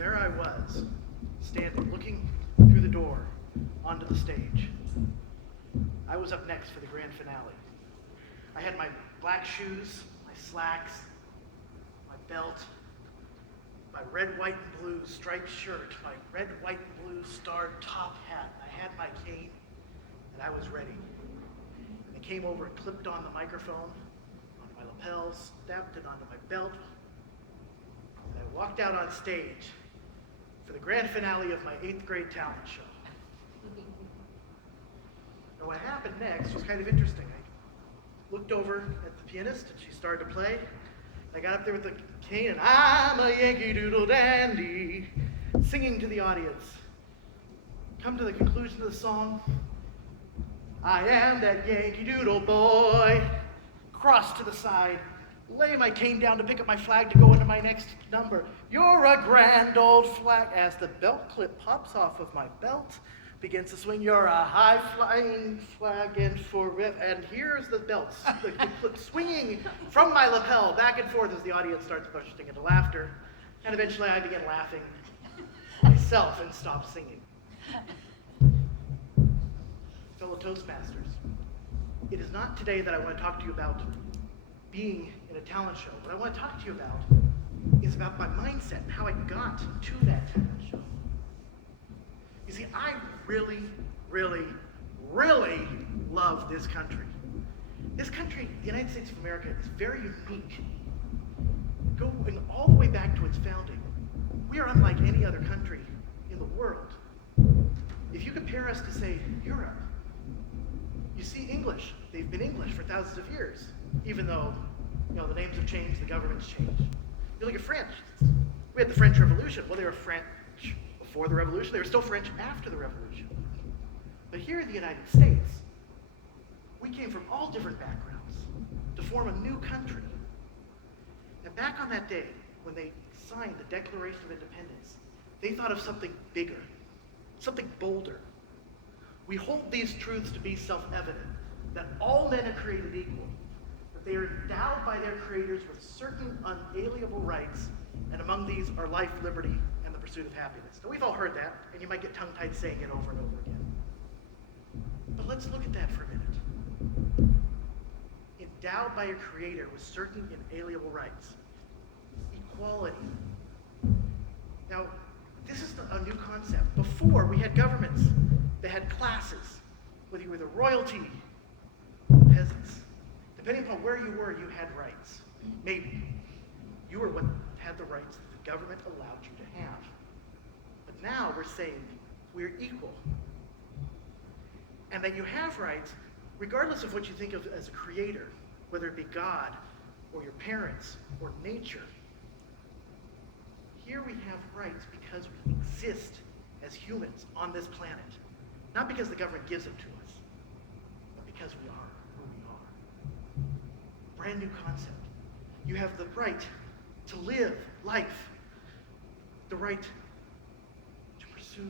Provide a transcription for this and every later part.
There I was, standing, looking through the door onto the stage. I was up next for the grand finale. I had my black shoes, my slacks, my belt, my red, white, and blue striped shirt, my red, white, and blue starred top hat. I had my cane, and I was ready. And they came over and clipped on the microphone, onto my lapels, stamped it onto my belt, and I walked out on stage for the grand finale of my 8th grade talent show. Now what happened next was kind of interesting. I looked over at the pianist and she started to play. I got up there with the cane and I'm a Yankee Doodle Dandy, singing to the audience. Come to the conclusion of the song. I am that Yankee Doodle boy. Cross to the side. Lay my cane down to pick up my flag to go into my next number. You're a grand old flag. As the belt clip pops off of my belt, begins to swing. You're a high-flying flag and and here's the belt, the clip swinging from my lapel back and forth as the audience starts bursting into laughter. And eventually I begin laughing myself and stop singing. Fellow Toastmasters, it is not today that I want to talk to you about being in a talent show. What I want to talk to you about is about my mindset and how I got to that talent show. You see, I really, really, really love this country. This country, the United States of America, is very unique. Going all the way back to its founding, we are unlike any other country in the world. If you compare us to, say, Europe, you see English. They've been English for thousands of years, even though, the names have changed, the government's changed. You look at French. We had the French Revolution. Well, they were French before the Revolution. They were still French after the Revolution. But here in the United States, we came from all different backgrounds to form a new country. And back on that day, when they signed the Declaration of Independence, they thought of something bigger, something bolder. We hold these truths to be self-evident, that all men are created equal, that they are endowed by their creators with certain unalienable rights, and among these are life, liberty, and the pursuit of happiness. Now, we've all heard that, and you might get tongue-tied saying it over and over again. But let's look at that for a minute. Endowed by a creator with certain inalienable rights. Equality. Now, this is a new concept. Before, we had governments that had classes, whether you were the royalty or the peasants. Depending upon where you were, you had rights. Maybe. You were what had the rights that the government allowed you to have. But now we're saying we're equal. And that you have rights regardless of what you think of as a creator, whether it be God or your parents or nature. Here we have rights because we exist as humans on this planet. Not because the government gives them to us, but because we are who we are. Brand new concept. You have the right to live life, the right to pursue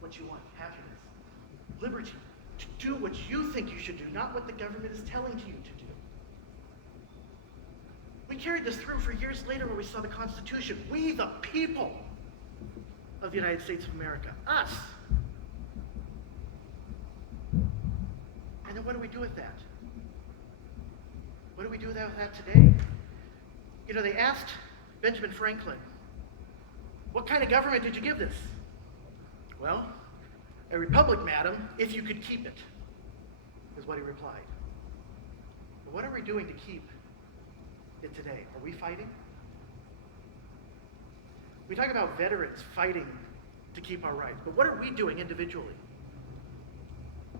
what you want, happiness, liberty, to do what you think you should do, not what the government is telling you to do. We carried this through for years later when we saw the Constitution. We, the people of the United States of America, us. And then what do we do with that? What do we do with that today? They asked Benjamin Franklin, what kind of government did you give this? Well, a republic, madam, if you could keep it, is what he replied. But what are we doing to keep it today? Are we fighting? We talk about veterans fighting to keep our rights, but what are we doing individually?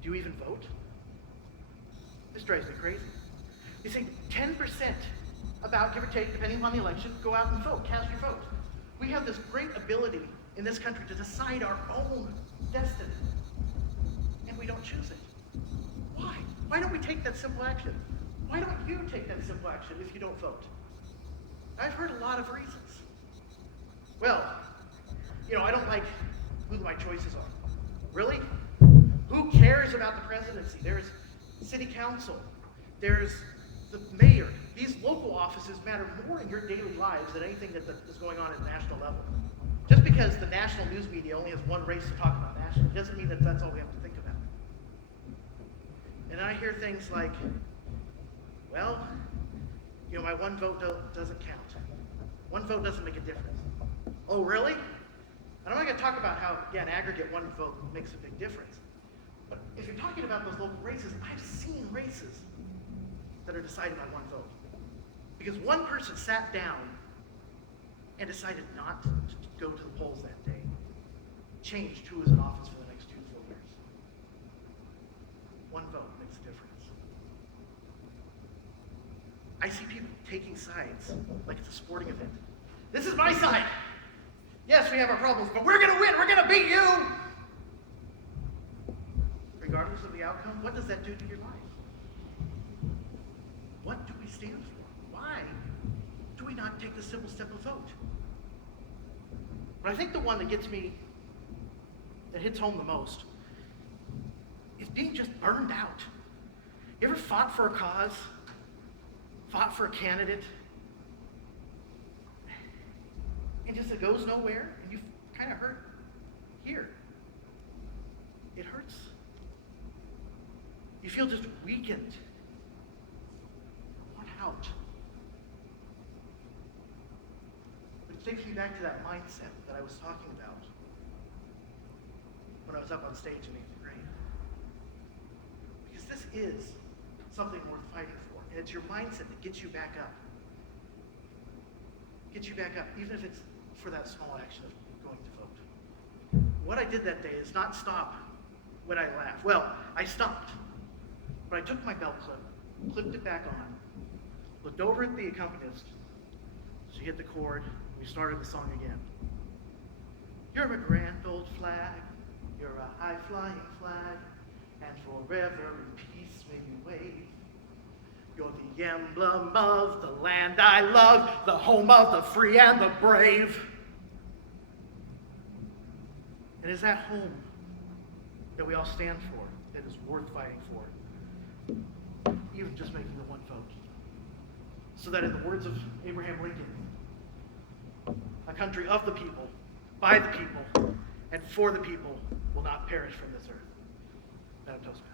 Do you even vote? This drives me crazy. You see, 10%, about, give or take, depending upon the election, go out and vote, cast your vote. We have this great ability in this country to decide our own destiny, and we don't choose it. Why? Why don't we take that simple action? Why don't you take that simple action if you don't vote? I've heard a lot of reasons. Well, I don't like who my choices are. Really? Who cares about the presidency? There's city council. There's the mayor. These local offices matter more in your daily lives than anything that is going on at the national level. Just because the national news media only has one race to talk about nationally, doesn't mean that that's all we have to think about. And I hear things like, well, my one vote doesn't count. One vote doesn't make a difference. Oh, really? And I'm not going to talk about how, in aggregate, one vote makes a big difference. But if you're talking about those local races, I've seen races that are decided by one vote. Because one person sat down and decided not to go to the polls that day, changed who was in office for the next 2 full years. One vote makes a difference. I see people taking sides like it's a sporting event. This is my side. Yes, we have our problems, but we're going to win. We're going to beat you. Regardless of the outcome, what does that do to your life? What do we stand for? Why do we not take the simple step of vote? But I think the one that gets me, that hits home the most, is being just burned out. You ever fought for a cause? Fought for a candidate? And just it goes nowhere, and you kind of hurt here. It hurts. You feel just weakened, worn out. Which takes me back to that mindset that I was talking about when I was up on stage in 8th grade. Because this is something worth fighting for, and it's your mindset that gets you back up. Gets you back up, even if it's for that small action of going to vote. What I did that day is not stop when I laughed. Well, I stopped, but I took my belt clip, clipped it back on, looked over at the accompanist. She hit the chord. We started the song again. You're a grand old flag. You're a high-flying flag. And forever in peace may you wave. You're the emblem of the land I love, the home of the free and the brave. And is that home that we all stand for, that is worth fighting for? Even just making the one vote. So that in the words of Abraham Lincoln, a country of the people, by the people, and for the people will not perish from this earth. Madam Toastmaster.